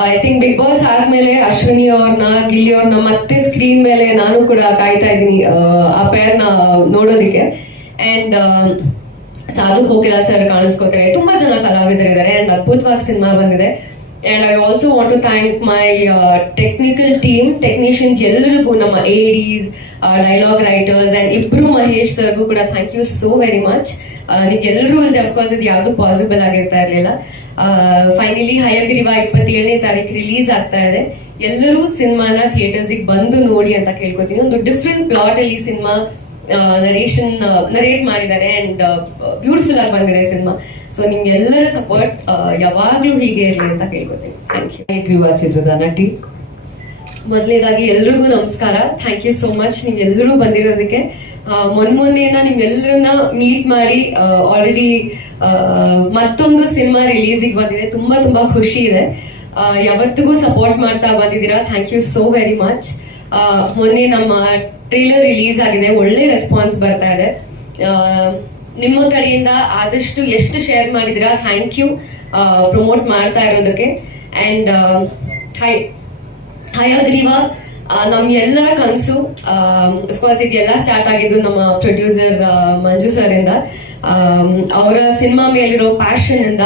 I think big boss ಆದ್ಮೇಲೆ ಅಶ್ವಿನಿ ಅವ್ರನ್ನ ಗಿಲ್ಲಿ ಅವ್ರನ್ನ ಮತ್ತೆ ಸ್ಕ್ರೀನ್ ಮೇಲೆ ನಾನು ಕೂಡ ಕಾಯ್ತಾ ಇದ್ದೀನಿ ಆ ಪೇರ್ನ ನೋಡೋದಿಕ್ಕೆ. ಅಂಡ್ ಸಾಧು ಕೋಕಿಲಾ ಸರ್ ಕಾಣಿಸ್ಕೋತಾರೆ, ತುಂಬಾ ಜನ ಕಲಾವಿದರಿದ್ದಾರೆ ಅಂಡ್ ಅದ್ಭುತವಾಗಿ ಸಿನಿಮಾ ಬಂದಿದೆ. And I also want to thank my technical team, technicians ಎಲ್ಲರಿಗೂ, ನಮ್ಮ ADs, ಡೈಲಾಗ್ ರೈಟರ್ಸ್ ಅಂಡ್ ಇಬ್ರು ಮಹೇಶ್ ಸರ್ಗೂ ಕೂಡ thank you so very much. ನೀವು ಎಲ್ಲರೂ ಇಲ್ಲದೆ ಅಫ್ಕೋರ್ಸ್ ಇದು ಯಾವುದು ಪಾಸಿಬಲ್ ಆಗಿರ್ತಾ ಇರಲಿಲ್ಲ. ಫೈನಲಿ ಹಯಗ್ರೀವ 27ನೇ ತಾರೀಕು ರಿಲೀಸ್ ಆಗ್ತಾ ಇದೆ. ಎಲ್ಲರೂ ಸಿನಿಮಾನ ಥಿಯೇಟರ್ಸಿಗೆ ಬಂದು ನೋಡಿ ಅಂತ ಕೇಳ್ಕೊತೀನಿ. ಒಂದು ಡಿಫ್ರೆಂಟ್ ಪ್ಲಾಟ್ ಅಲ್ಲಿ ಸಿನಿಮಾ ನರೇಟ್ ಮಾಡಿದ್ದಾರೆ ಅಂಡ್ ಬ್ಯೂಟಿಫುಲ್ ಆಗಿ ಬಂದಿದೆ ಸಿನಿಮಾ. ಸೊ ನಿಮ್ಗೆಲ್ಲರ ಸಪೋರ್ಟ್ ಯಾವಾಗ್ಲೂ ಹೀಗೆ ಇರಲಿ ಅಂತ ಕೇಳ್ಕೊತೀನಿ. Thank you. ಹಯಗ್ರೀವ ಚಿತ್ರದ ನಟಿ, ಮೊದಲನೇದಾಗಿ ಎಲ್ರಿಗೂ ನಮಸ್ಕಾರ. ಥ್ಯಾಂಕ್ ಯು ಸೋ ಮಚ್ ನೀವೆಲ್ಲರೂ ಬಂದಿರೋದಕ್ಕೆ. ಮೊನ್ನೆನ ನಿಮ್ಗೆಲ್ಲರನ್ನ ಮೀಟ್ ಮಾಡಿ ಆಲ್ರೆಡಿ ಮತ್ತೊಂದು ಸಿನಿಮಾ ರಿಲೀಸಿಗೆ ಬಂದಿದೆ. ತುಂಬಾ ತುಂಬಾ ಖುಷಿ ಇದೆ. ಯಾವತ್ತಿಗೂ ಸಪೋರ್ಟ್ ಮಾಡ್ತಾ ಬಂದಿದ್ದೀರಾ. Thank you so very much. ಮೊನ್ನೆ ನಮ್ಮ ಟ್ರೇಲರ್ ರಿಲೀಸ್ ಆಗಿದೆ, ಒಳ್ಳೆ ರೆಸ್ಪಾನ್ಸ್ ಬರ್ತಾ ಇದೆ. ನಿಮ್ಮ ಕಡೆಯಿಂದ ಆದಷ್ಟು ಎಷ್ಟು ಶೇರ್ ಮಾಡಿದಿರಾ ಥ್ಯಾಂಕ್ ಯು, ಪ್ರಮೋಟ್ ಮಾಡ್ತಾ ಇರೋದಕ್ಕೆ. ಅಂಡ್ ಹಯಗ್ರೀವ ನಮ್ ಎಲ್ಲರ ಕನಸು. ಅಫ್ಕೋರ್ಸ್ ಇದೆಲ್ಲ ಸ್ಟಾರ್ಟ್ ಆಗಿದ್ದು ನಮ್ಮ ಪ್ರೊಡ್ಯೂಸರ್ ಮಂಜು ಸರ್ ಇಂದ. ಅವರ ಸಿನಿಮಾ ಮೇಲಿರೋ ಪ್ಯಾಷನ್ ಇಂದ,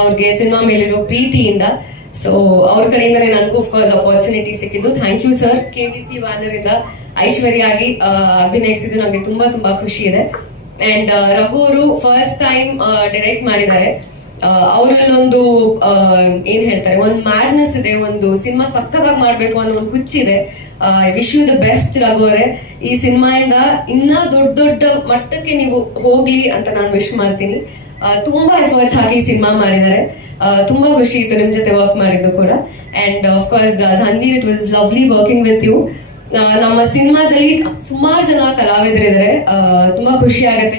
ಅವ್ರಿಗೆ ಸಿನಿಮಾ ಮೇಲಿರೋ ಪ್ರೀತಿಯಿಂದ. ಸೊ ಅವ್ರ ಕಡೆಯಿಂದಲೇ ನನಗೂ ಅಫ್ಕೋರ್ಸ್ ಅಪರ್ಚುನಿಟಿ ಸಿಕ್ಕಿದ್ದು. Thank you sir. KBC banner ಇಂದ ಐಶ್ವರ್ಯಾಗಿ ಅಭಿನಯಿಸಿದ್ದು ನನಗೆ ತುಂಬಾ ತುಂಬಾ ಖುಷಿ ಇದೆ. ಅಂಡ್ ರಘು ಅವರು ಫಸ್ಟ್ ಟೈಮ್ ಡೈರೆಕ್ಟ್ ಮಾಡಿದ್ದಾರೆ. ಅವರಲ್ಲಿ ಒಂದು ಏನ್ ಹೇಳ್ತಾರೆ, ಒಂದು ಮ್ಯಾಡ್ನೆಸ್ ಇದೆ, ಒಂದು ಸಿನಿಮಾ ಸಕ್ಕತ್ತಾಗಿ ಮಾಡ್ಬೇಕು ಅನ್ನೋ ಒಂದು ಹುಚ್ಚಿದೆ. Wish you the best Raghu ಅವರೇ. ಈ ಸಿನಿಮಾಯಿಂದ ಇನ್ನ ದೊಡ್ಡ ದೊಡ್ಡ ಮಟ್ಟಕ್ಕೆ ನೀವು ಹೋಗ್ಲಿ ಅಂತ ನಾನು ವಿಶ್ ಮಾಡ್ತೀನಿ. ತುಂಬಾ ಎಫರ್ಟ್ಸ್ ಹಾಕಿ ಸಿನಿಮಾ ಮಾಡಿದ್ದಾರೆ. ತುಂಬಾ ಖುಷಿ ಇತ್ತು ನಿಮ್ ಜೊತೆ ವರ್ಕ್ ಮಾಡಿದ್ದು ಕೂಡ. And of course Dhanveer, it was lovely working with you. ನಮ್ಮ ಸಿನಿಮಾದಲ್ಲಿ ಸುಮಾರು ಜನ ಕಲಾವಿದರಿದ್ದಾರೆ. ತುಂಬಾ ಖುಷಿ ಆಗುತ್ತೆ.